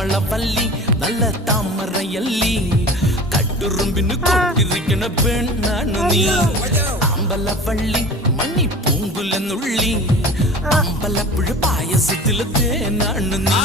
കമളവല്ലി നല്ല താമരയല്ലി കട്ടുറുമ്പിന് കൊട്ടിരിക്കണ പെണ്ണാണ് നീ അമ്പലവള്ളി മണി പൂങ്കുലെന്നുള്ളി അമ്പലപ്പുഴ പായസത്തിലെ തേനാണ് നീ